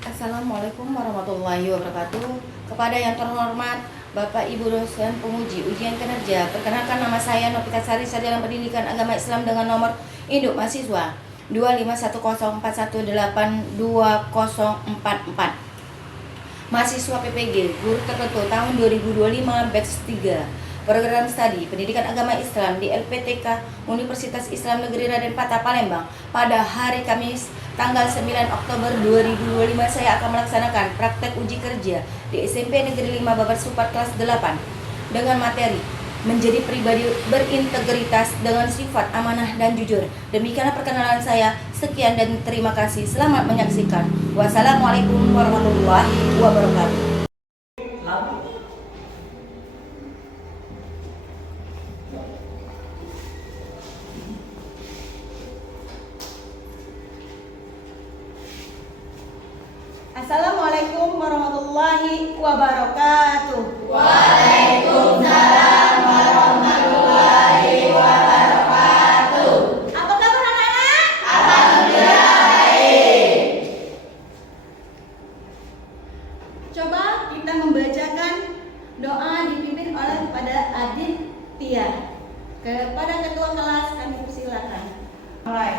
Assalamualaikum warahmatullahi wabarakatuh. Kepada yang terhormat Bapak Ibu dosen penguji ujian kinerja, perkenalkan nama saya Novita Sari, sarjana pendidikan agama Islam dengan nomor induk mahasiswa 25104182044. Mahasiswa PPG, guru tertentu tahun 2025 batch 3. Program studi Pendidikan Agama Islam di LPTK Universitas Islam Negeri Raden Patah Palembang. Pada hari Kamis tanggal 9 Oktober 2025 saya akan melaksanakan praktek uji kerja di SMP Negeri 5 Babar Supat kelas 8 dengan materi menjadi pribadi berintegritas dengan sifat amanah dan jujur. Demikianlah perkenalan saya. Sekian dan terima kasih. Selamat menyaksikan. Wassalamualaikum warahmatullahi wabarakatuh. Assalamualaikum warahmatullahi wabarakatuh. Waalaikumsalam warahmatullahi wabarakatuh. Apa kabar anak-anak? Alhamdulillah baik. Coba kita membacakan doa dipimpin oleh kepada Aditya. Kepada ketua kelas kami persilakan. Mulai.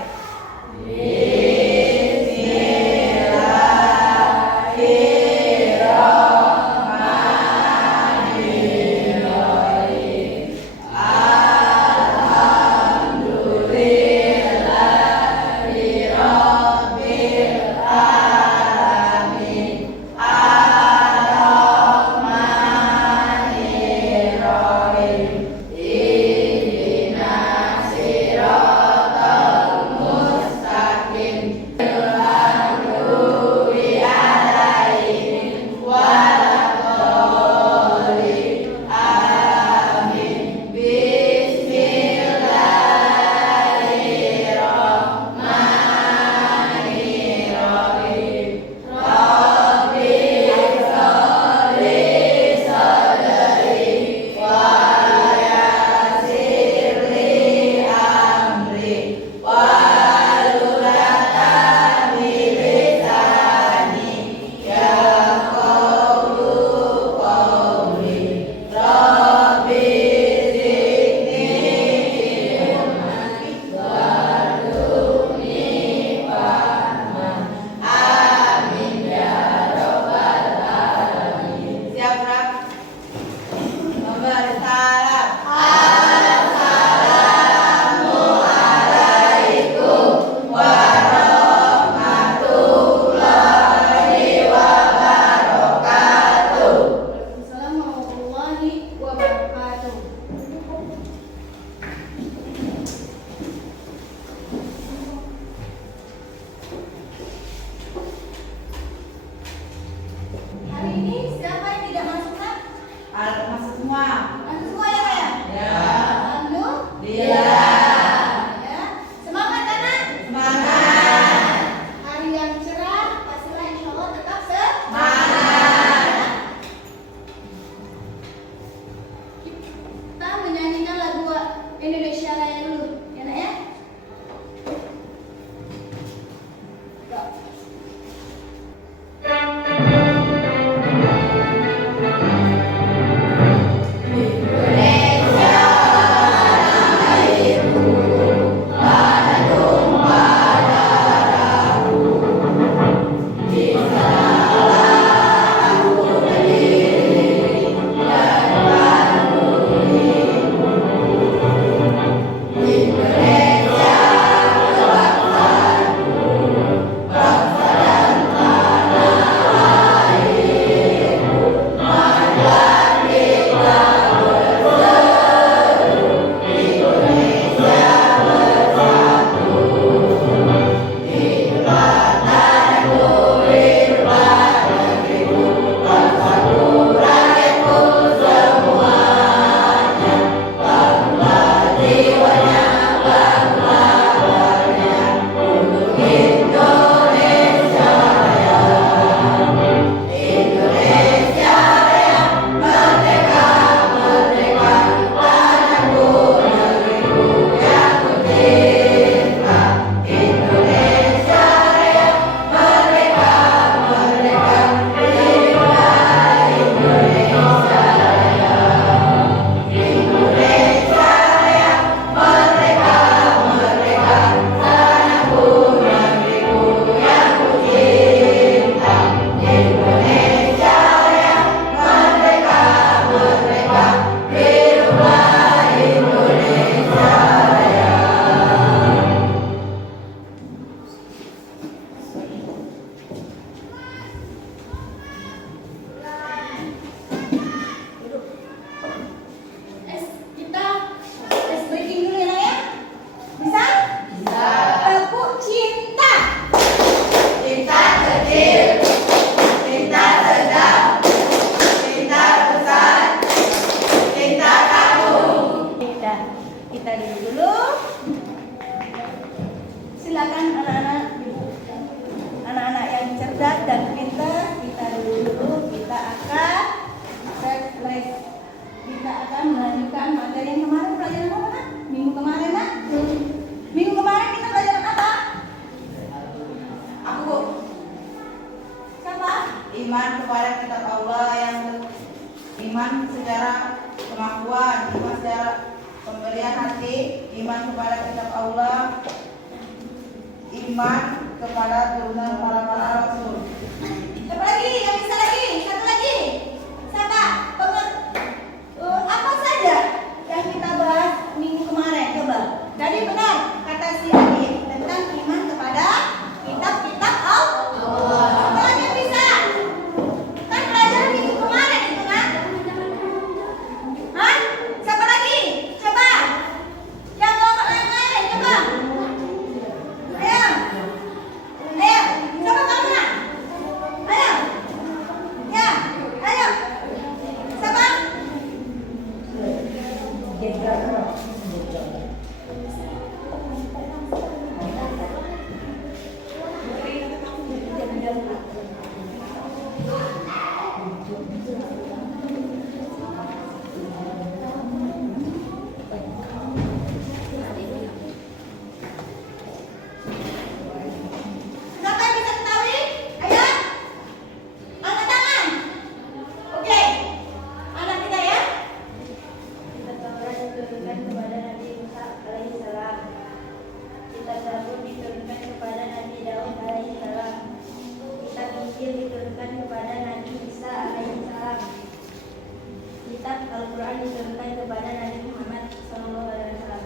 Ustaz dan Peter, kita dulu kita akan melanjutkan materi yang kemarin. Pelajaran apa, Nak? Minggu kemarin, Nak? Minggu kemarin kita pelajaran apa? Aku, Bu. Siapa? Iman kepada kitab Allah yang iman secara pengakuan, iman secara pemberian hati, iman kepada kitab Allah, iman kepada turunan para rasul. Siapa lagi? Yang bisa lagi? Satu lagi. Siapa? Apa saja yang kita bahas minggu kemarin? Coba. Jadi benar kata si Adit tentang iman kepada kitab-kitab Allah. Apa lagi yang bisa? Kan pelajaran minggu kemarin itu kan? Hah? Siapa lagi? Coba. Yang kelompok lain-lain, coba. Ayo. Ayo. Coba kamu, Nak. Ayo. Ya. Ayo. Siapa? Siapa yang bisa ketahui? Ayo. Angkat tangan. Oke. Anak kita ya. Kitab Taurat diturunkan kepada Nabi Musa alaihissalam. Kitab Zabur diturunkan kepada Nabi Daud alaihissalam. Kitab Injil diturunkan kepada Nabi Isa alaihissalam. Kitab Al-Quran diturunkan kepada Nabi Muhammad SAW.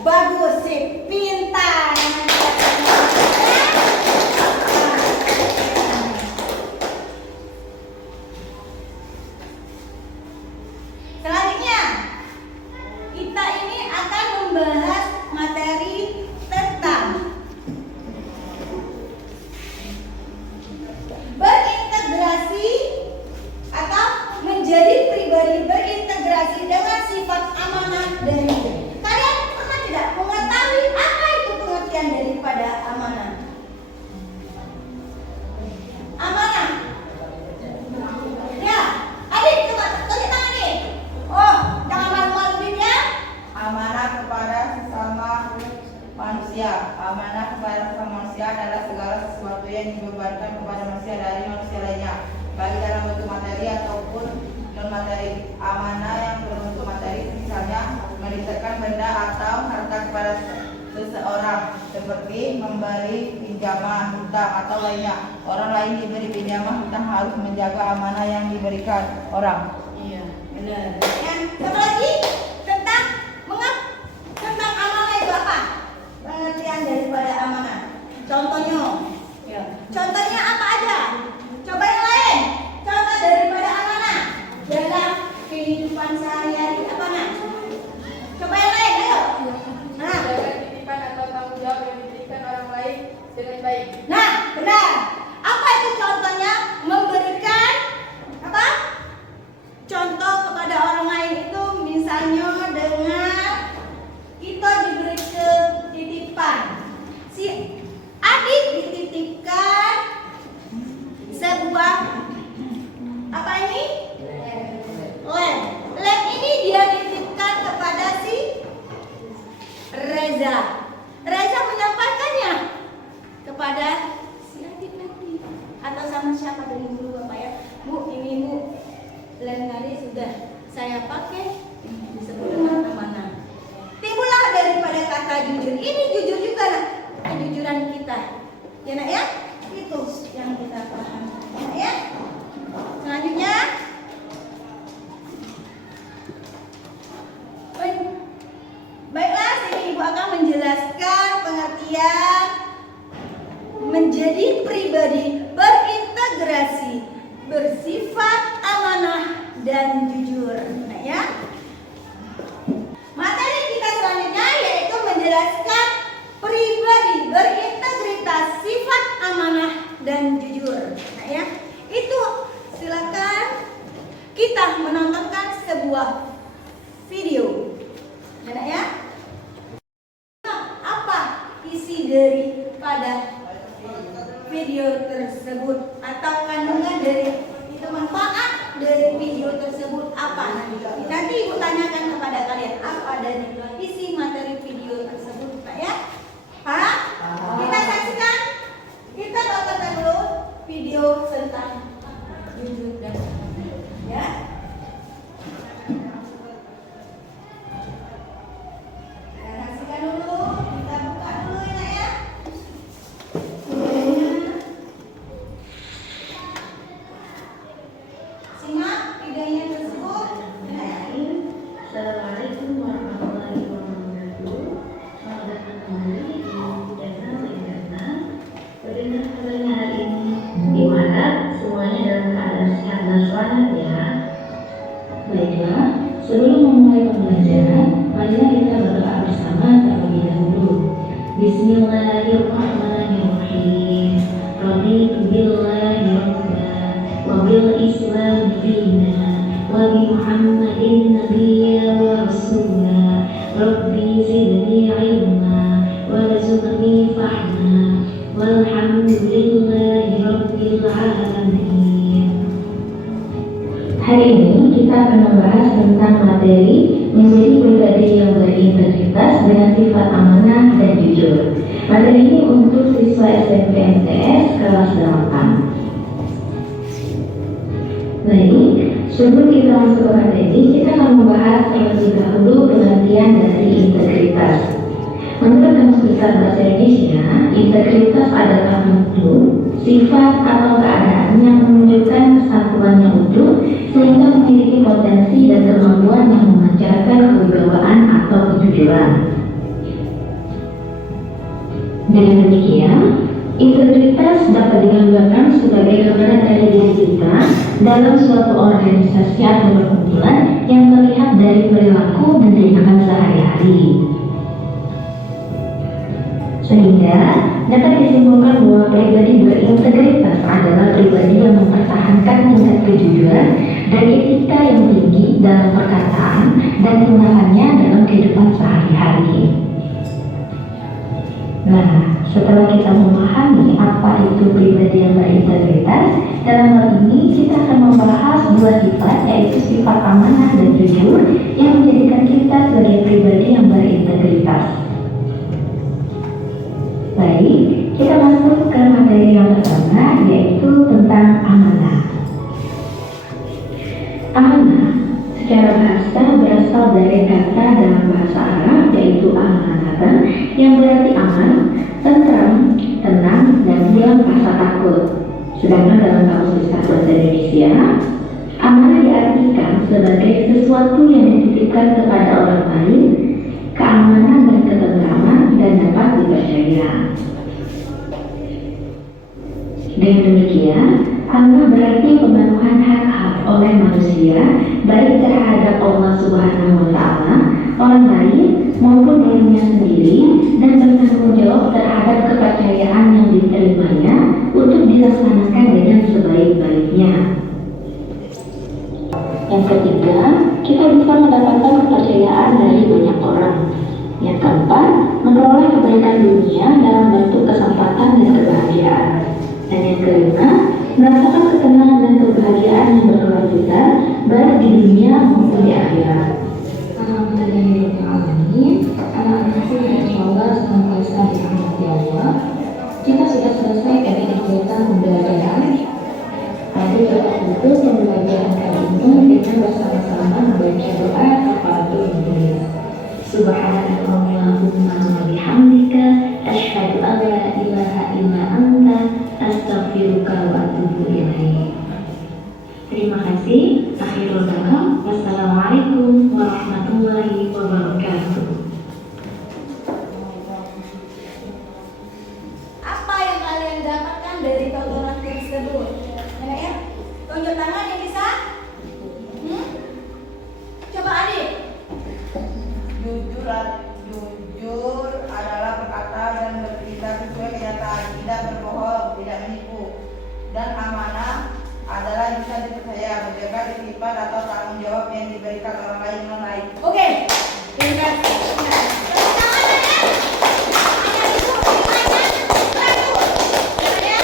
Bagus sih, pintar. Selanjutnya, kita ini akan membahas materi tentang berintegrasi atau menjadi pribadi berintegrasi dengan sifat amanah dan jujur. Kalian pernah tidak mengetahui apa itu pengertian daripada amanah? Amanah. Ya, adik coba tunjuk tangan nih. Oh, jangan malu-malu Bib ya. Amanah kepada sesama manusia. Amanah kepada sesama manusia adalah segala sesuatu yang dibebankan kepada manusia dari manusia lainnya, baik dalam bentuk materi ataupun non materi. Amanah yang berbentuk materi misalnya menitipkan benda atau harta kepada seseorang, seperti memberi pinjaman, hutang atau lainnya. Orang lain diberi pinjaman, hutang harus menjaga amanah yang diberikan orang. Iya, benar. Yang satu lagi tentang tentang amanah itu apa? Pengertian daripada amanah. Contohnya, ya. Contohnya apa aja? Coba yang lain. Contoh daripada amanah dalam kehidupan sehari-hari apa, Nak? Coba yang lain, ayo. Nah, Jaga titipan atau tanggung jawab yang diberikan orang lain dengan baik. nah, benar. Apa itu contohnya? Memberikan apa? Contoh kepada orang lain itu misalnya dengan kita diberi ketitipan. Si adik dititipkan sebuah apa ini? Lem. Lem ini dia dititipkan kepada si Reza. Reza menyampaikannya kepada si adik lagi atau sama siapa dengan guru Bapak ya. Bu, ini Bu, lem tadi sudah saya pakai disebut dengan amanah. Timbullah daripada kata jujur. Ini jujur juga, Nak. Kejujuran kita. Ya, Nak ya? Itu yang kita paham. Nak ya? Selanjutnya baiklah, sini Ibu akan menjelaskan pengertian menjadi pribadi berintegrasi, bersifat amanah dan jujur. Nah ya. Materi kita selanjutnya yaitu menjelaskan pribadi berintegritas, sifat amanah dan jujur. Nah ya. Itu silakan kita menontonkan sebuah video. Nah ya. Apa isi daripada video video tersebut atau kandungan dari itu manfaat dari video tersebut apa nanti ibu tanyakan kepada kalian apa dari isi materi video tersebut Pak ya. Hah? Kita saksikan, kita tonton dulu video tentang jujur dan ya. Saksikan dulu, kita buka dulu ya nak ya. Simak videonya tersebut. Assalamualaikum warahmatullahi wabarakatuh. Selamat datang kembali di channel Legenda. Bagaimana kabarnya hari ini? Gimana? Semuanya dalam keadaan sehat dan selamat ya? Baiklah, sebelum memulai pembelajaran, marilah kita berdoa bersama terlebih dahulu. Bismillahirrahmanirrahim. Raditu billahi rabban wa bil islam dina wa bi Muhammadin nabiyya wa rasula. Rabbi zidni ilma warzuqni fahma walhamdulillahi rabbil alamin. Hari ini kita akan membahas tentang materi menjadi pribadi yang berintegritas dengan sifat amanah dan jujur. Materi ini untuk siswa SMP MTS kelas 8. Baik, sebelum kita masuk ke materi, kita akan membahas terlebih dahulu pengertian dari integritas. Menurut Kamus Besar Bahasa Indonesia, integritas adalah mutu, sifat atau keadaan yang menunjukkan kesatuan yang utuh sehingga memiliki potensi dan kemampuan yang memancarkan kewibawaan atau kejujuran. Dengan demikian, integritas dapat digambarkan sebagai gambaran dari diri kita dalam suatu organisasi atau perkumpulan yang terlihat dari perilaku dan tindakan sehari-hari. Sehingga dapat disimpulkan bahwa pribadi berintegritas adalah pribadi yang mempertahankan tingkat kejujuran dan etika yang tinggi dalam perkataan dan tindakannya dalam kehidupan sehari-hari. Nah, setelah kita memahami apa itu pribadi yang berintegritas, dalam hal ini kita akan membahas dua sifat, yaitu sifat amanah dan jujur yang menjadikan kita sebagai pribadi yang berintegritas. Baik, kita masuk ke materi yang pertama, yaitu tentang amanah. Amanah secara bahasa berasal dari kata dalam bahasa Arab, yaitu amanatan, yang berarti aman, tentram, tenang, dan hilang rasa takut. Sedangkan dalam Kamus Besar Bahasa Indonesia, amanah diartikan sebagai sesuatu yang dititipkan kepada orang lain, keamanan dan ketentraman, dan dapat dipercaya. Dengan demikian, amanah berarti pemenuhan hak-hak oleh manusia, baik terhadap Allah Subhanahu wa Ta'ala, orang lain, maupun dirinya sendiri, dan bertanggung jawab terhadap kepercayaan yang diterimanya untuk dilaksanakan dengan sebaik-baiknya. Yang ketiga, kita bisa mendapatkan kepercayaan dari banyak orang. Yang keempat, memperoleh kebaikan dunia dalam bentuk kesempatan dan kebahagiaan. Dan yang kelima, merasakan ketenangan dan kebahagiaan yang berkelanjutan baik di dunia maupun di akhirat. Alhamdulillahirrahmanirrahim. Anak-anak yang insyaallah senantiasa dirahmati Allah. Kita sudah selesai dari kegiatan pembelajaran. Mari kita tutup pembelajaran kali ini dengan bersama-sama membaca doa kafaratul majelis. Subhanallahumma wa bihamdika asyhadu an la ilaha illa anta astaghfiruka wa atubu ilaik. Terima kasih. Akhirul kalam. Wassalamualaikum warahmatullahi wabarakatuh. Apa yang kalian dapatkan dari tontonan tersebut? Ya? Tunjuk tangan yang bisa. Coba Adik. Jujur adalah berkata dan bertindak sesuai kenyataan, tidak berbohong, tidak menipu. Dan amanah adalah bisa dipercaya, menjaga titipan atau tanggung jawab yang diberikan orang lain. Oke. Terima kasih. Tepuk tangan ya. Ada itu, gimana? Bagus. Ya.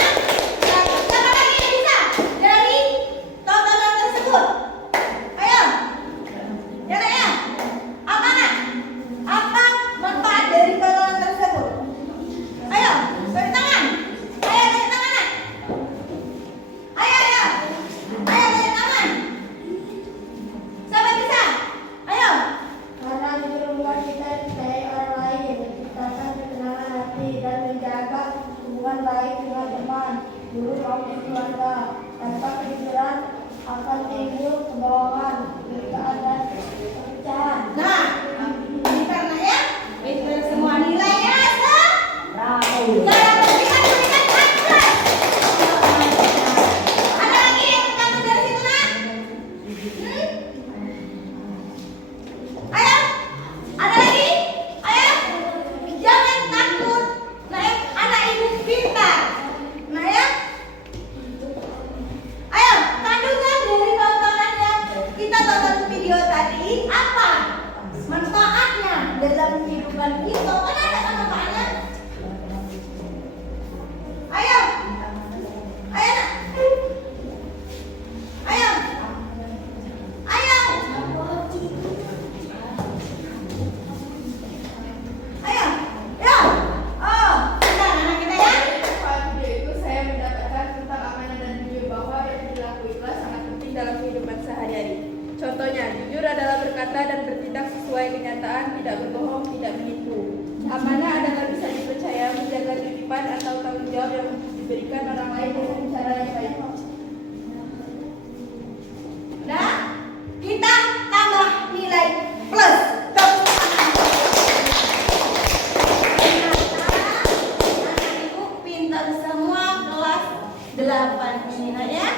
keluarga. Tanpa kejujuran akan timbul kebohongan, kecurigaan dan perpecahan. Nah, pintar nak ya? Pintar semua nilainya Saya berikan akses. Ada lagi yang takut dari situ nak? Ayo, ada lagi? Ayo, jangan takut. Nah, ya, anak ibu pintar. Nah ya, ayo kandungan dari tontonan yang kita tonton video tadi apa? Manfaatnya dalam kehidupan kita kan ada kan manfaatnya? Ayo, ayo nak. Ayo, ayo, ayo, ya. Oh, pintar anak kita ya. Saat video itu saya mendapatkan tentang amanah dan jujur bahwa yang dilakukan itu sangat penting dalam kehidupan sehari-hari. Contohnya, jujur adalah berkata dan bertindak sesuai kenyataan, tidak berbohong, tidak menipu. Amanah adalah bisa dipercaya, menjaga titipan atau tanggung jawab yang diberikan orang lain dengan cara yang baik. Nah, kita tambah nilai plus. Tepuk tangan. Ternyata anak ibu pintar semua kelas 8 ini nak ya.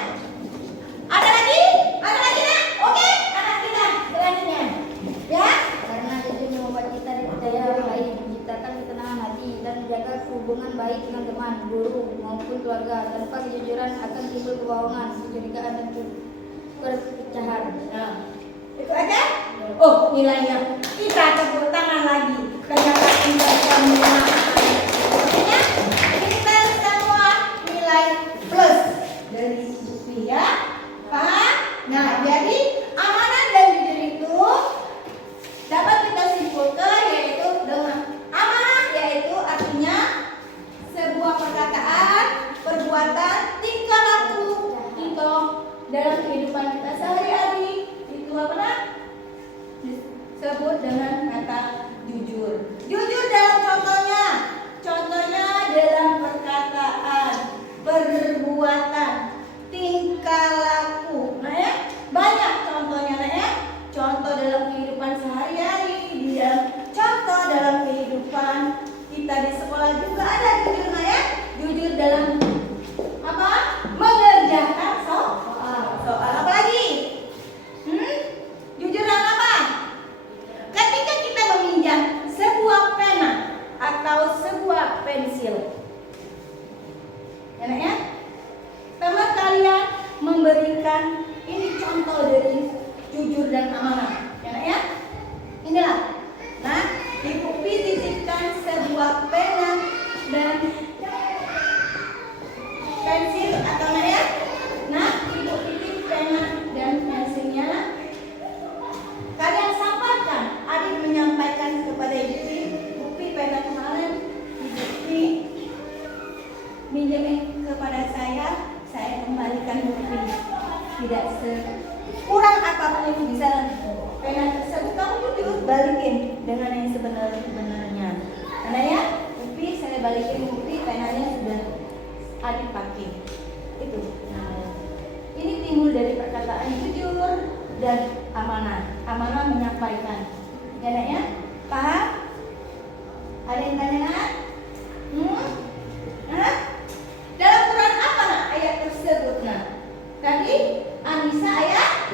Ada lagi? Ada lagi nak? Oke, anak kita selanjutnya. Ya. Karena jujur membuat kita dipercaya orang lain, menciptakan ketenangan hati dan menjaga hubungan baik dengan teman, guru maupun keluarga. Tanpa kejujuran akan timbul kebohongan, kecurigaan dan perpecahan. Nah, itu aja. Oh, nilainya. Kita tepuk tangan lagi. Ternyata pintar semua. Artinya kita semua nilai plus dari Sufi ya. Paham? Nah, jadi amanah dan jujur itu dapat kita simpulkan yaitu dengan amanah yaitu artinya sebuah perkataan, perbuatan, tingkah laku kita dalam kehidupan kita sehari-hari itu apa nak? Disebut dengan kata jujur. Jujur dalam contohnya dalam perkataan, perbuatan, tingkah laku. Nah ya, banyak contohnya nah ya. Contoh dalam kehidupan sehari-hari, contoh dalam kehidupan kita di sekolah juga ada jujur nah ya. Jujur dalam apa? Mengerjakan soal apa lagi? Jujur dalam apa? Ketika kita meminjam sebuah pena atau sebuah pensil, ya nak ya, teman kalian memberikan ini contoh dari jujur dan amanah, ya nak ya. Inilah, nah, Ibu Pi titipkan sebuah pena dan pensil atau nak ya. Nah, Ibu titip pena dan pensilnya. Kalian sampaikan, adik menyampaikan kepada Ibu Pi, Ibu Pi pena kemarin Ibu Pi minjemin kepada saya kembalikan Ibu Pi. Tidak kurang apapun bisa pena tersebut kamu jujur balikin dengan yang sebenarnya. Karena ya, Ibu Pi saya balikin Ibu Pi penanya sudah adik pakai. Itu. Nah, ini timbul dari perkataan jujur dan amanah. Amanah menyampaikan. Ya nak ya? Paham? Ada yang tanya nak? Hah? Dalam Quran apa nak ayat tersebut nak? Tadi Anisa ayat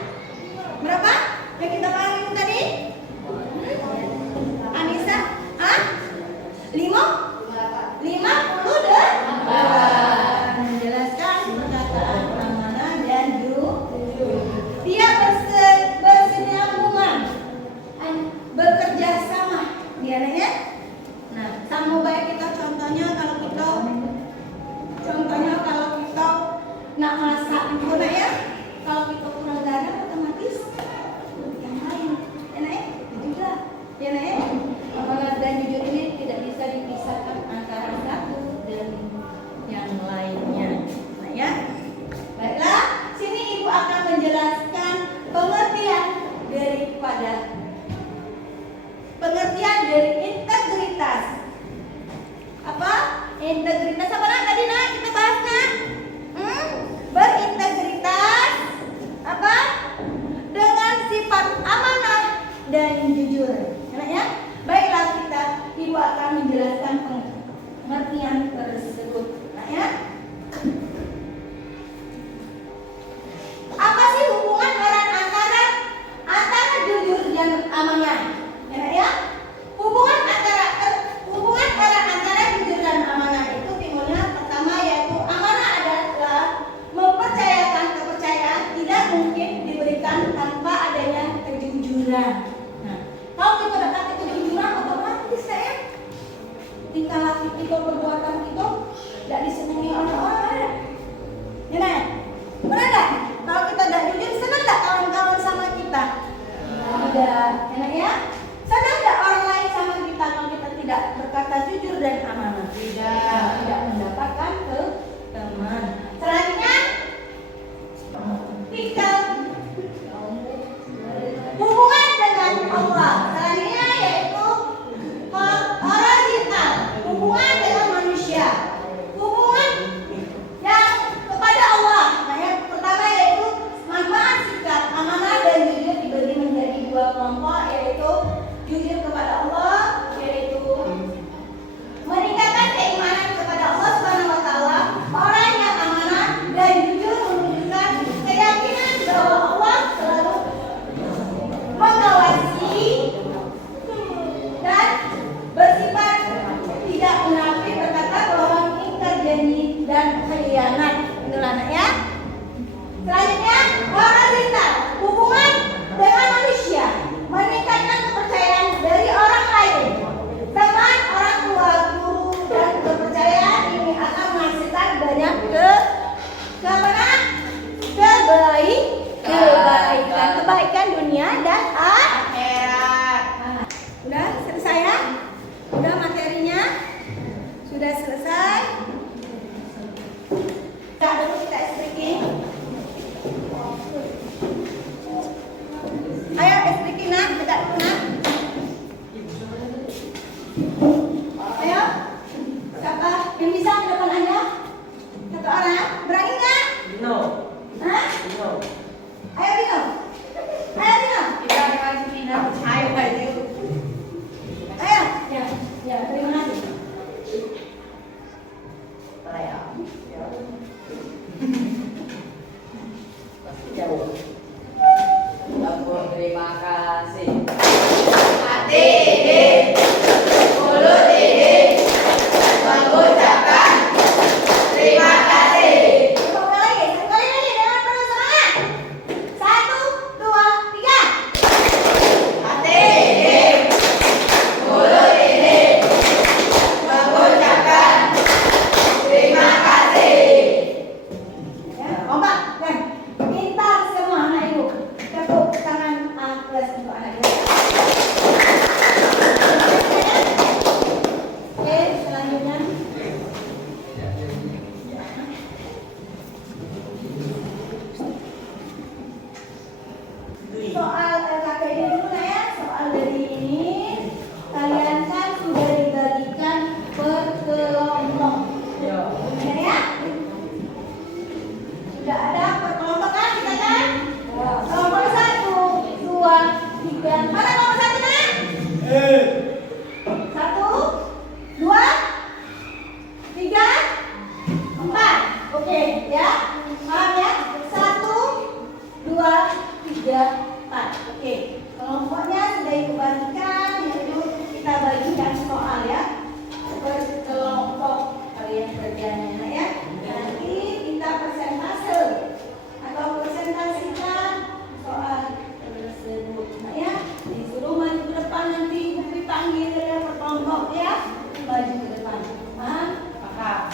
berapa? Yang kita pahami tadi? Anisa? Hah? 58 menjelaskan perkataan amanah dan jujur. Dia bersinambungan, bekerja sama, ya. Nah, sama baik khianat. Itulah anak ya. Selanjutnya, moral cinta, hubungan dengan manusia, meningkatkan kepercayaan dari orang lain, teman, orang tua, guru, dan kepercayaan ini akan menghasilkan banyak kebaikan dunia dan akhirat. Udah selesai ya? Udah materinya? Sudah selesai? Kita dulu kita expliquer. Ayo expliquer nak, dekat dulu nak. Ayo, siapa yang bisa di depan anda? Satu orang, berani nggak? No. Hah? No. Ayo Bino. Ayo Bino. Kita kasih Vina. Ayo ayo. Ayo. Ya, terima kasih. Saya. Jauh. Aku terima kasih. Hati, mulut ini mengucapkan terima kasih. Satu kali lagi dengan penuh semangat. 1, 2, 3. Hati ini, mulut ini mengucapkan terima kasih. Ya, kompak dan pintar semua anak ibu. Tepuk tangan A+ untuk anak ibu. Oke, selanjutnya. Soal LKPD dulu ya. Soal dari ini kalian kan sudah dibagikan per kelompok. Ya. Sudah ada per kelompok kan kita kan? Kelompok 1, 2, 3. Mana kelompok 1 nak? 1, 2, 3, 4. Oke ya. Paham ya? 1, 2, 3, 4. Oke. Kelompoknya sudah ibu bagikan, yaitu kita bagikan soal ya. Per kelompok kalian kerjanya ya. Nanti kita persentase atau presentasikan soal tersebut. Nah, ya, disuruh maju ke depan nanti dipanggil ya per kelompok ya. Maju ke depan. Paham? Paham.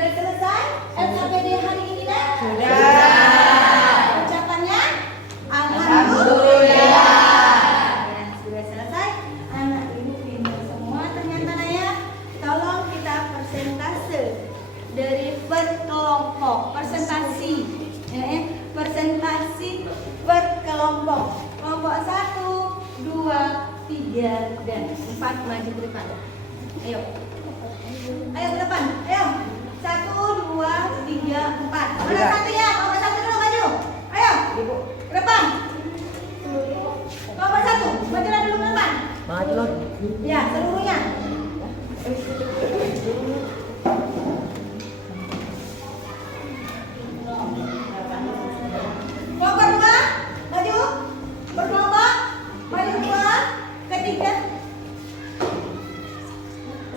Sudah selesai LKPD hari ini dah? Sudah. Ucapannya? Alhamdulillah. Ya, sudah selesai. Anak ibu pintar semua ternyata ya. Tolong kita persentase dari per kelompok. Persentasi. Ya, persentasi per kelompok. Kelompok 1, 2, 3, dan 4 maju ke depan. Ayo. Ayo ke depan. Ayo. 1, 2, 3, 4. Mana satu ya? Kelompok 1 dulu maju. Ayo. Ke depan. Kelompok 1, majulah dulu ke depan. Maju loh. Ya, seluruhnya. Kelompok 2, maju. Berkelompok. Maju 2, ketiga.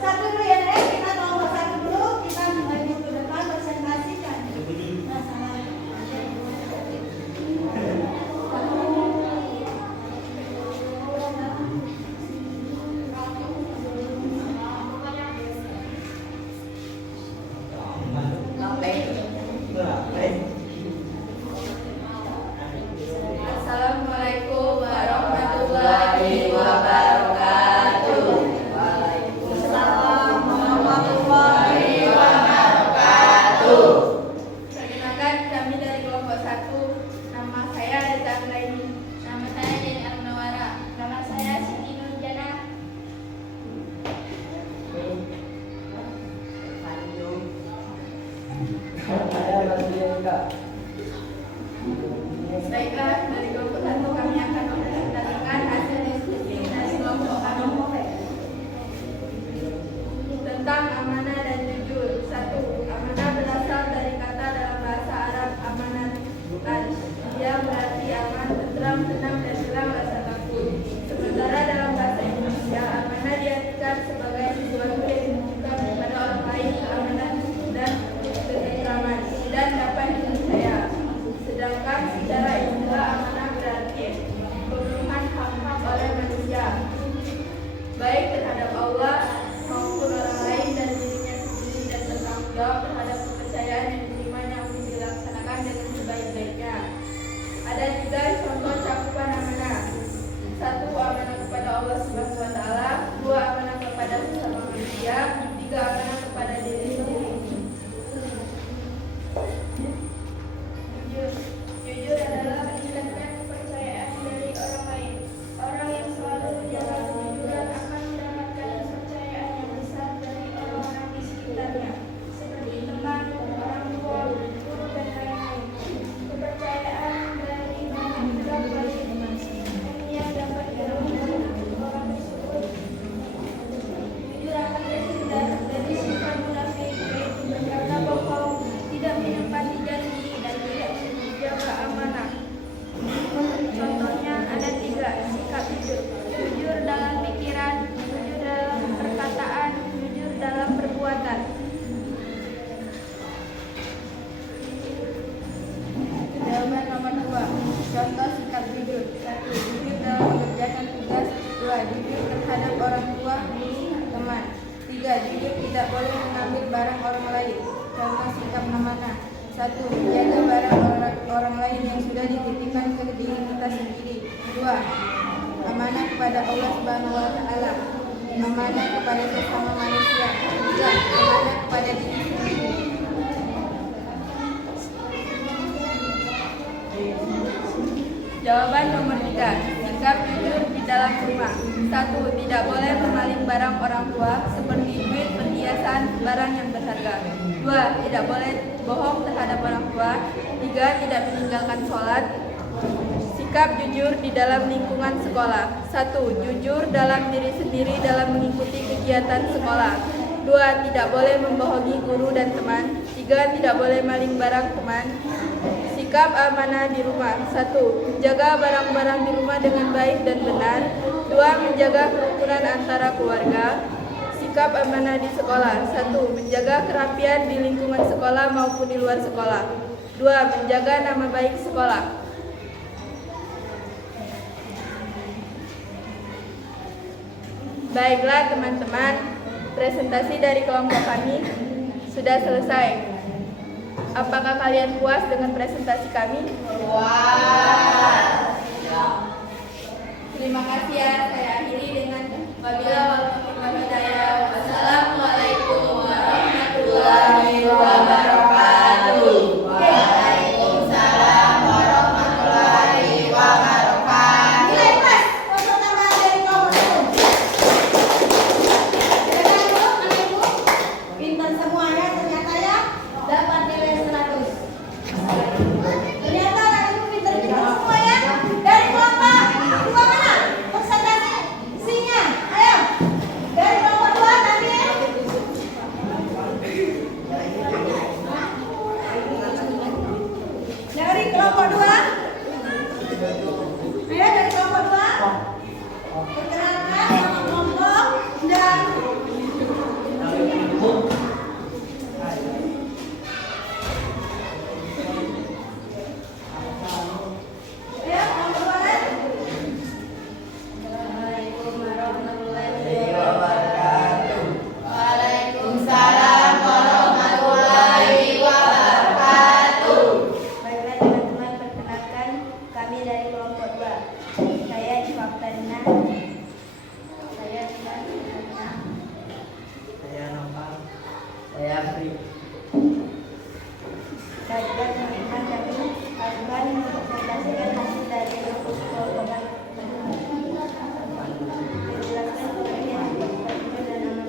Satu dulu ya, Nek. Kita kelompok 1 dulu. Kita maju ke depan presentasikan. Masalah. Assalamualaikum warahmatullahi wabarakatuh. Waalaikumsalam warahmatullahi wabarakatuh. Perkenalkan, kami dari kelompok 1. Nama saya Rita Anggraini. Nama saya Jenny Arnawara. Nama saya Siti Nurjana. Baiklah, dari kelompok 1 kami akan mempresentasikan hasil diskusi dari kelompok kami tentang amanah dan jujur. 1. Amanah berasal dari kata dalam bahasa Arab amanat. Dia berarti aman, tentram, tenang, dan hilang rasa takut. Sementara dalam bahasa Indonesia, amanah diartikan sebagai sesuatu yang ditunjukkan kepada orang lain keamanan dan ketentraman dan dapat dipercaya. Sedangkan secara istilah amanah berarti pemenuhan hak-hak oleh manusia, baik terhadap Allah maupun orang lain dan dirinya sendiri, dan bertanggung jawab terhadap kepercayaan yang diterimanya untuk dilaksanakan dengan sebaik-baiknya. Ada 3 contoh cakupan amanah. 1. Amanah kepada Allah Subhanahu wa taala. 2. Amanah kepada sesama manusia. 3. Amanah kepada diri sendiri. Jujur adalah meningkatkan kepercayaan dari orang lain. Orang yang selalu menjaga kejujuran akan mendapatkan kepercayaan yang besar dari orang-orang di sekitarnya, seperti teman, orang tua, guru, dan lain-lain. Kepercayaan dari banyak pihak baik yang dapat dirasakan orang tersebut. Jujur akan terhindar dari sifat munafik, yaitu berkata bohong, tidak menepati janji, dan tidak menjaga amanah. Contohnya ada 3. Sikap jujur. Jujur dalam pikiran, jujur dalam perkataan, jujur dalam perbuatan. Jawaban nomor 2. Contoh sikap jujur. 1. Jujur dalam mengerjakan tugas. 2. Jujur terhadap orang tua, guru, teman. 3. Jujur tidak boleh mengambil barang orang lain. Contoh sikap amanah. 1. Menjaga barang orang lain yang sudah dititipkan ke diri kita sendiri. 2. Amanah kepada Allah Subhanahu wa taala. Amanah kepada sesama manusia. 3. Amanah kepada diri sendiri. Jawaban nomor 3. Sikap jujur di dalam rumah. 1. Tidak boleh memaling barang orang tua seperti duit, perhiasan, barang yang berharga. 2. Tidak boleh bohong terhadap orang tua. 3. Tidak meninggalkan sholat. Sikap jujur di dalam lingkungan sekolah. 1. Jujur dalam diri sendiri dalam mengikuti kegiatan sekolah. 2. Tidak boleh membohongi guru dan teman. 3. Tidak boleh maling barang teman. Sikap amanah di rumah. 1. Menjaga barang-barang di rumah dengan baik dan benar. 2. Menjaga kerukunan antara keluarga. Sikap amanah di sekolah. 1. Menjaga kerapian di lingkungan sekolah maupun di luar sekolah. 2. Menjaga nama baik sekolah. Baiklah teman-teman, presentasi dari kelompok kami sudah selesai. Apakah kalian puas dengan presentasi kami? Puas. Terima kasih ya. Saya akhiri dengan wabillahi hidayah. Wassalamualaikum warahmatullahi wabarakatuh. Waalaikumsalam warahmatullahi wabarakatuh. Nilai plus untuk tambahan dari nomor 1. Pintar semua ya ternyata ya. Dapat nilai 100. Ternyata anak ibu pintar-pintar semua ya. Dari kelompok 2 mana? Presentasinya. Ayo. Dari kelompok 2 tadi ya. Dari kelompok 2. Ayo dari kelompok 2. Perkenalkan nama kelompok dan ayo kelompok 2 kan? Assalamualaikum warahmatullahi wabarakatuh. Waalaikumsalam warahmatullahi wabarakatuh. Baiklah teman-teman, perkenalkan kami dari kelompok 2. Saya Ifaftarina. Saya Ifaftarina. Saya Nopal. Saya Fri. Baiklah teman-teman, kami akan mempresentasikan hasil dari kelompok kami. Menjelaskan pengertian kelompok dan nama.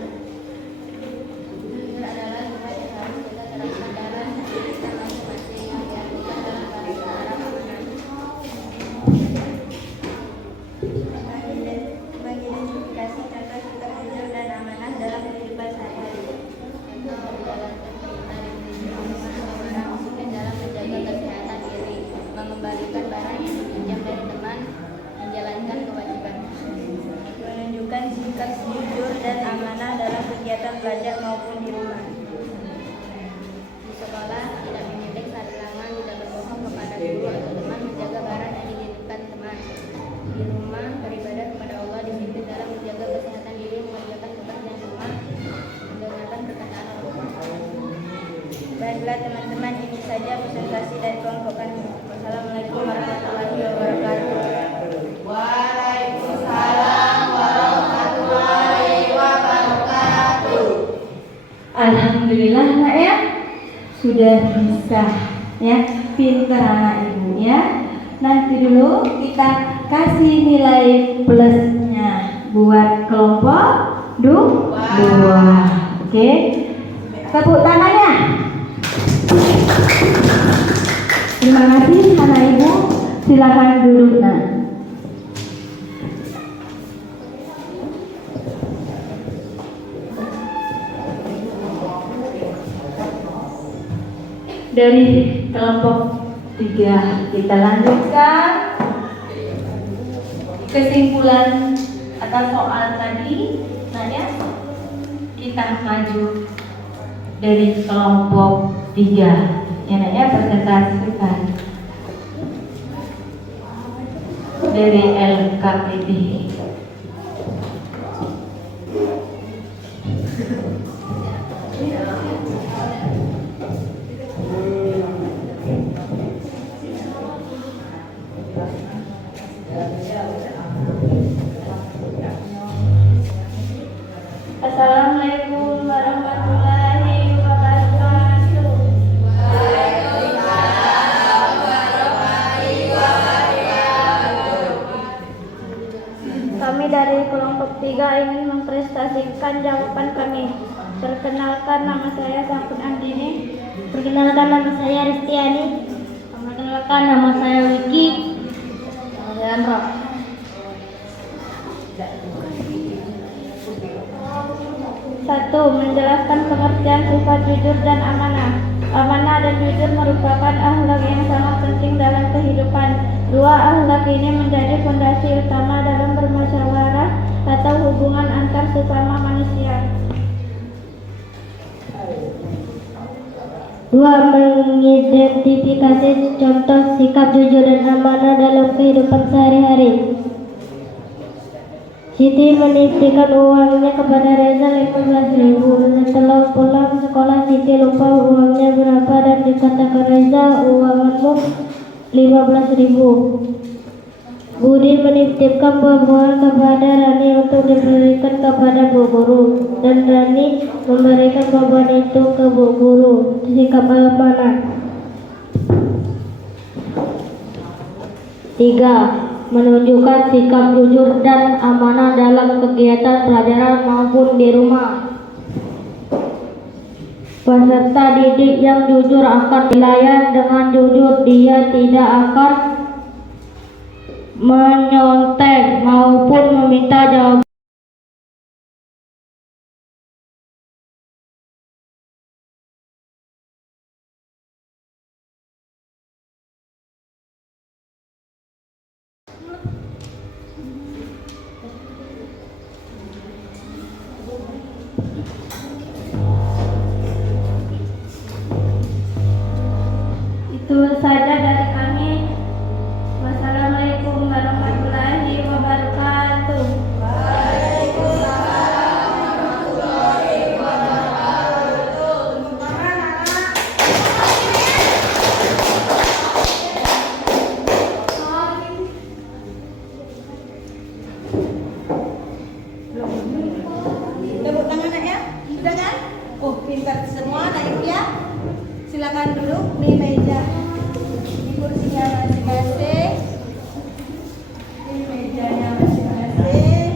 Jujur adalah sifat yang harus kita terapkan dalam diri kita masing-masing yang diartikan dalam bahasa Arab mengidentifikasi contoh sikap jujur dan amanah dalam kehidupan sehari-hari. Dalam menjaga kesehatan diri, mengembalikan barang yang dipinjam dari teman, menjalankan kewajiban. Menunjukkan sikap jujur dan amanah dalam kegiatan belajar maupun di rumah. Di sekolah, tidak menyuntik saat ulangan, tidak berbohong kepada guru atau teman, menjaga barang yang dititipkan teman. Di rumah, beribadah kepada Allah, dipimpin dalam menjaga kesehatan diri, mengerjakan pekerjaan rumah, mendengarkan perkataan orang. Baiklah teman-teman, ini saja presentasi dari kelompok kami. Wassalamualaikum warahmatullahi wabarakatuh. Waalaikumsalam warahmatullahi wabarakatuh. Alhamdulillah nak ya, sudah bisa ya, pintar anak ibu ya. Nanti dulu kita kasih nilai plusnya buat kelompok 2. Oke, tepuk tangannya. Terima kasih anak ibu, silakan duduk nak. Dari kelompok 3 kita lanjutkan kesimpulan atas soal tadi. Nah ya, kita maju dari kelompok 3 ya nak ya, presentasikan dari LKPD. Assalamualaikum warahmatullahi wabarakatuh. Kami dari kelompok 3 ingin mempresentasikan jawaban kami. Perkenalkan, nama saya Safun Andini. Perkenalkan, nama saya Ristiani. Perkenalkan, nama saya Wiki. Nama saya Andra. Satu, menjelaskan pengertian sifat jujur dan amanah. Amanah dan jujur merupakan akhlak yang sangat penting dalam kehidupan. Dua akhlak ini menjadi fondasi utama dalam bermusyawarah atau hubungan antar sesama manusia. Dua, mengidentifikasi contoh sikap jujur dan amanah dalam kehidupan sehari-hari. Siti menitipkan uangnya kepada Reza 15.000. Setelah pulang sekolah Siti lupa uangnya berapa dan dikatakan Reza, uangmu 15.000. Budi menitipkan buah-buahan kepada Rani untuk diberikan kepada Bu Guru, dan Rani memberikan buah-buahan itu ke Bu Guru. Sikap amanah. 3. Menunjukkan sikap jujur dan amanah dalam kegiatan pelajaran maupun di rumah. Peserta didik yang jujur akan dilayan dengan jujur. Dia tidak akan menyontek maupun meminta jawaban. Itu saja dari kami. Wassalamualaikum warahmatullahi wabarakatuh. Tepuk tangan ya, sudah kan? Oh, pintar semua anak ibu ya. Silakan duduk di meja, di kursinya masing-masing, di mejanya masing-masing.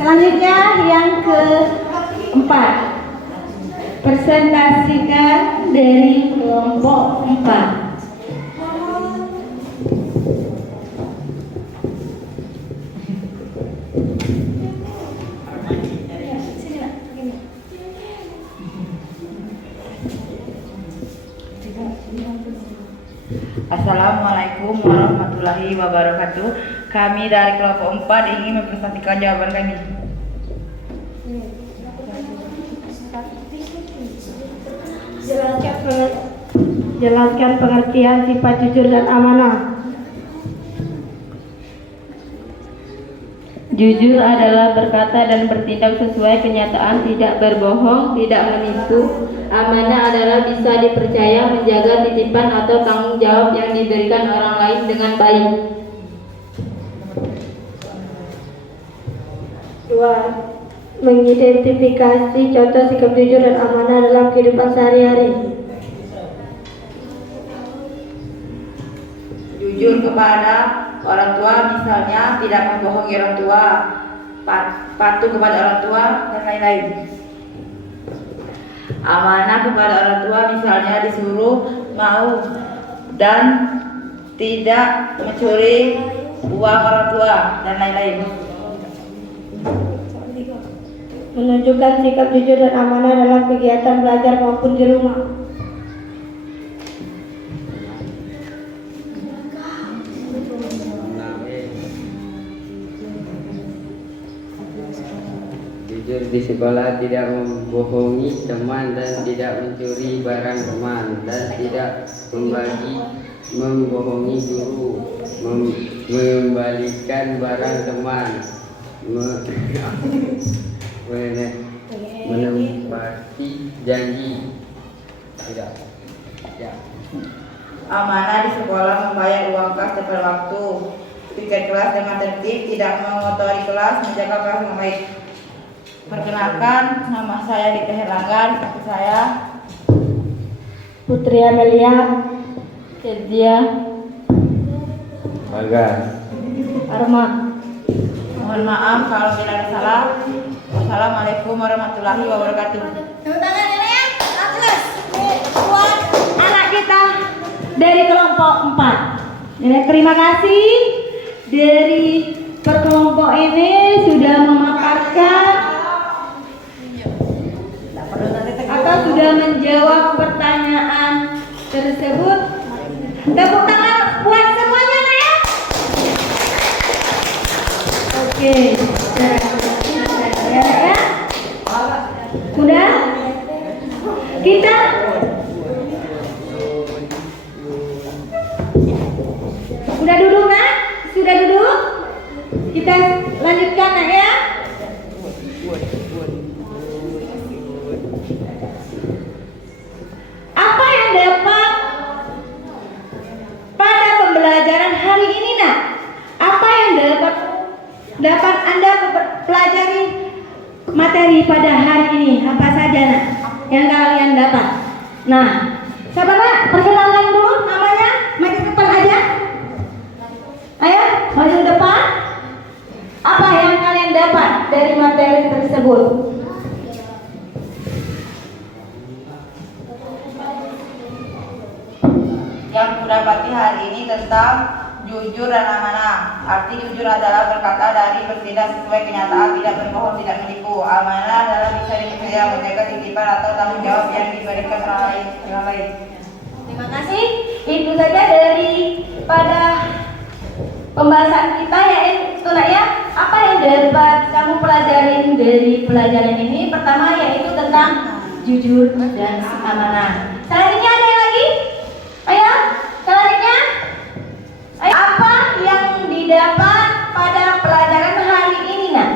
Selanjutnya yang keempat, presentasikan dari kelompok 4. Assalamualaikum warahmatullahi wabarakatuh. Kami dari kelompok 4 ingin mempresentasikan jawaban kami. Jelaskan pengertian sifat jujur dan amanah. Jujur adalah berkata dan bertindak sesuai kenyataan, tidak berbohong, tidak menipu. Amanah adalah bisa dipercaya, menjaga titipan atau tanggung jawab yang diberikan orang lain dengan baik. 2. Mengidentifikasi contoh sikap jujur dan amanah dalam kehidupan sehari-hari. Jujur kepada orang tua, misalnya tidak membohongi orang tua, patuh kepada orang tua, dan lain-lain. Amanah kepada orang tua, misalnya disuruh mau dan tidak mencuri uang orang tua, dan lain-lain. Menunjukkan sikap jujur dan amanah dalam kegiatan belajar maupun di rumah. Jujur di sekolah, tidak membohongi teman dan tidak mencuri barang teman, dan tidak membohongi guru, mengembalikan barang teman, menepati janji. Tidak. Ya. Amanah di sekolah, membayar uang kas tepat waktu, tiket kelas dengan tertib, tidak mengotori kelas, menjaga kelas dengan baik. Perkenalkan, nama saya Dika Herlangga, seperti saya Putri Amelia, Kezia, Bagas, Arma. mohon maaf kalau tidak ada salah. Wassalamualaikum warahmatullahi wabarakatuh. Tepuk tangan ya, aplaus buat anak kita dari kelompok 4. Ya, terima kasih dari perkelompok ini sudah memaparkan atau sudah menjawab pertanyaan tersebut. Tepuk tangan buat semuanya ya. Oke, ya. Sudah? Kita sudah duduk nak? Sudah duduk? Kita lanjutkan nak ya. Nah, saudara perkenalkan dulu namanya, maju ke depan aja. Ayo, maju ke depan. Apa yang kalian dapat dari materi tersebut? Yang kudapati hari ini tentang jujur dan amanah. Arti jujur adalah berkata dari bertindak sesuai kenyataan, tidak berbohong, tidak menipu. Amanah adalah bisa dipercaya, menjaga titipan atau tanggung jawab yang diberikan orang lain. Terima kasih. Itu saja daripada pembahasan kita ya, itu ya. Apa yang dapat kamu pelajarin dari pelajaran ini? Pertama yaitu tentang jujur dan amanah. Selanjutnya ada yang lagi? Ayo, selanjutnya. Ayo, apa yang didapat pada pelajaran hari ini, Nak?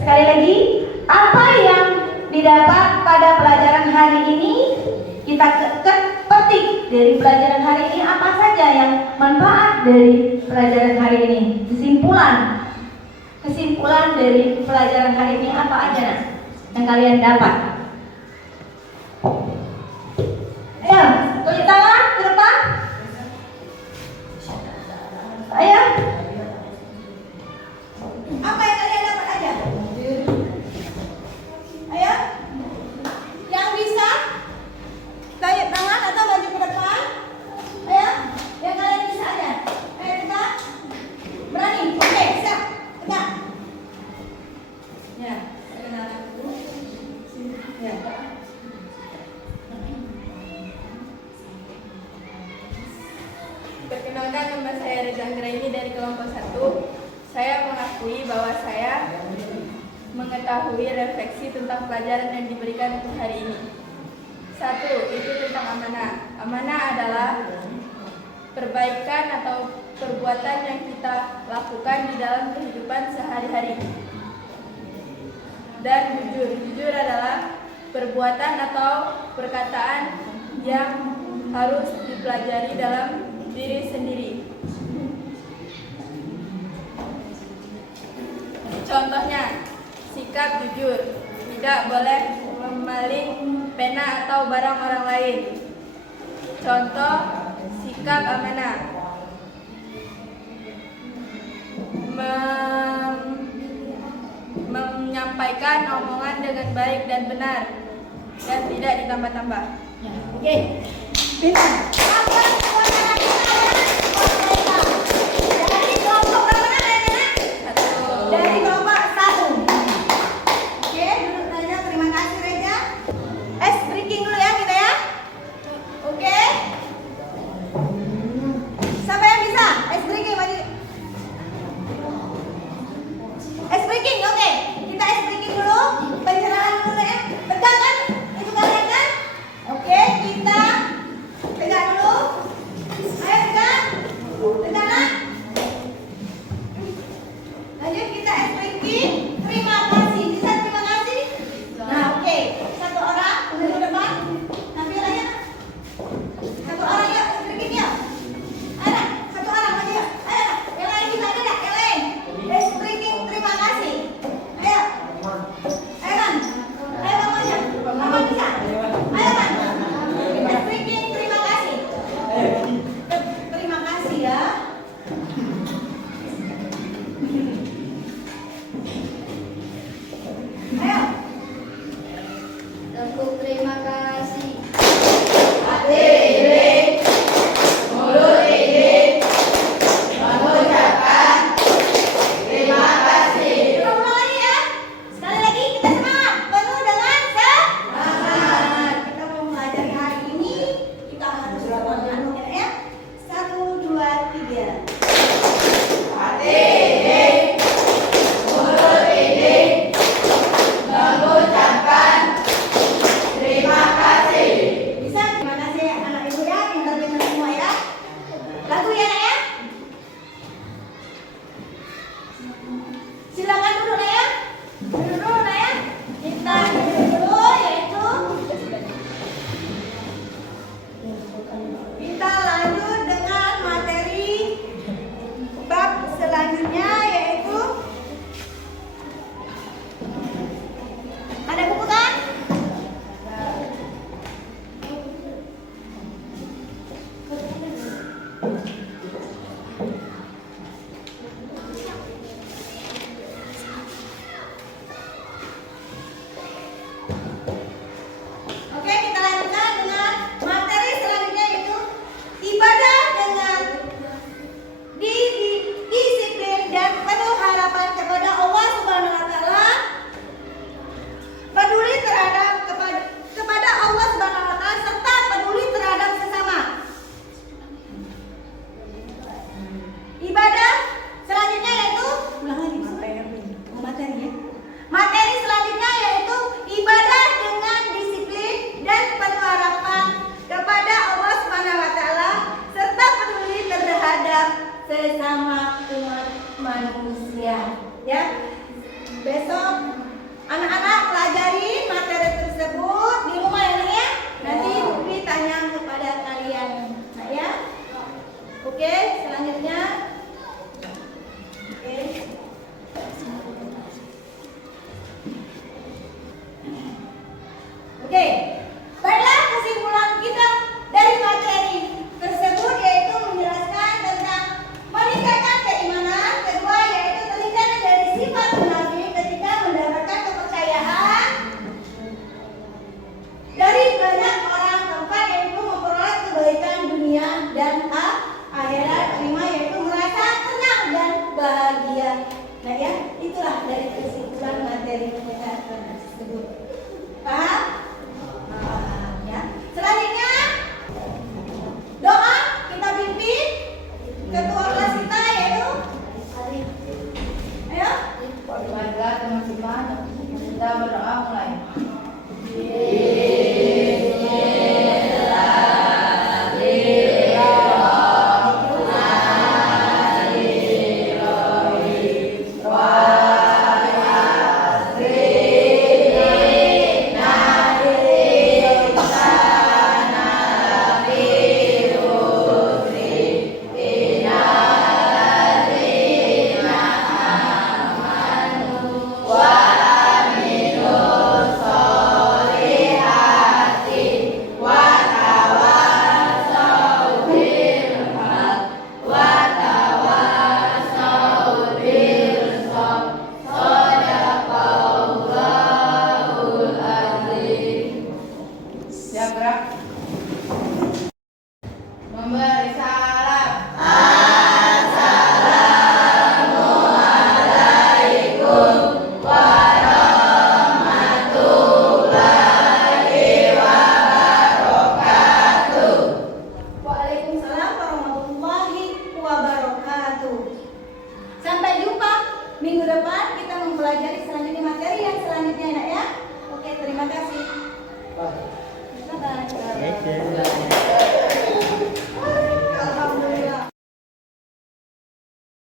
Sekali lagi, apa yang didapat pada pelajaran hari ini? Kita petik dari pelajaran hari ini apa saja yang manfaat dari pelajaran hari ini. Kesimpulan dari pelajaran hari ini apa aja, Nak, yang kalian dapat? Ayo, tunjuk tangan ke depan. Ayo. Apa yang kalian dapat aja? Ayo. Yang bisa tarik tangan atau maju ke depan. Ayo, yang kalian bisa aja. Ayo kita berani. Oke, siap. Tegak. Ya, perkenalan dulu. Ya. Perkenalkan, nama saya Reza Anggraini dari kelompok 1. Saya mengakui bahwa saya mengetahui refleksi tentang pelajaran yang diberikan untuk hari ini. 1. Itu tentang amanah. Amanah adalah perbaikan atau perbuatan yang kita lakukan di dalam kehidupan sehari-hari. Dan jujur. Jujur adalah perbuatan atau perkataan yang harus dipelajari dalam diri sendiri. Contohnya, sikap jujur. Tidak boleh memaling pena atau barang orang lain. Contoh, sikap amanah. Menyampaikan omongan dengan baik dan benar dan tidak ditambah-tambah. Oke. Pintar. Dari kelompok berapa, Nak? Dari kelompok 1. Oke, duduk saja. Terima kasih, Reza. Breaking dulu ya kita ya. Oke. Siapa yang bisa? Breaking maju. Breaking, oke. Kita breaking dulu. Pencerahan dulu ya. Pegang kan? Itu kalian kan? Oke, kita pegang dulu. sesama umat manusia. Ya, besok anak-anak pelajari materi tersebut di rumah ya, Nak, ya. Nanti Bukti tanya kepada kalian, Nak, ya. Oke, selanjutnya. Oke. Oke, baiklah kesimpulan kita dari materi tersebut yaitu menjelaskan tentang meningkatkan keimanan. Kedua yaitu peningkatan dari sifat munafik ketika mendapatkan kepercayaan dari banyak orang, tempat yaitu memperoleh kebaikan dunia dan akhirat. Kelima yaitu merasa tenang dan bahagia. Nah ya, itulah dari kesimpulan materi kita tersebut. Paham? Ya. Selanjutnya doa kita pimpin ketua kelas kita yaitu ayo Warga teman-teman, kita berdoa mulai. Siap gerak. Memberi salam. Waalaikumsalam warahmatullahi wabarakatuh. Sampai jumpa minggu depan kita mempelajari selanjutnya materi yang selanjutnya, Nak, ya. Oke, terima kasih. Bye-bye. Oke.